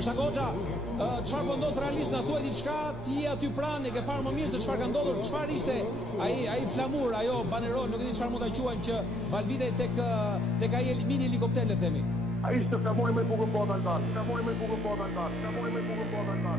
Është goxha, çfarë po ndodh realisht na thuaj diçka, ti aty pranë ke parë më mirë se çfarë ka ndodhur, çfarë ishte ai flamur, ajo banerol, nuk e di çfarë mund ta quajmë që valvitej tek ai mini helikopter le themi. Ai ishte flamuri më i bukur bota ndar. Flamuri më i bukur bota ndar. Flamuri më i bukur bota ndar.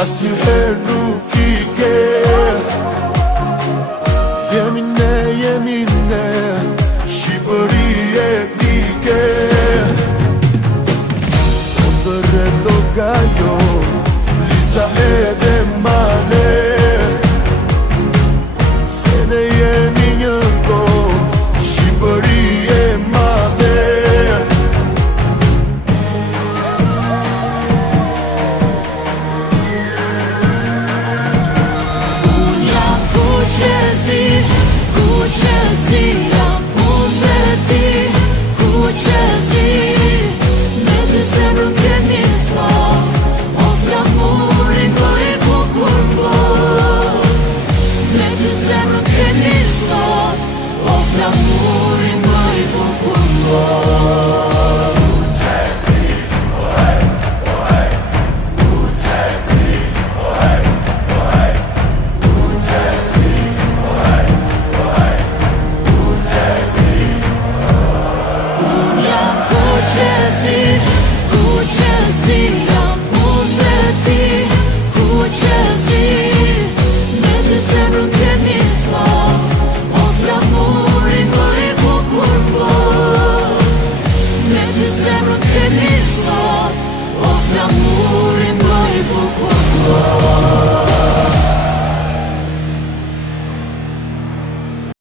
Asnjëherë nuk I ke. Jemi ne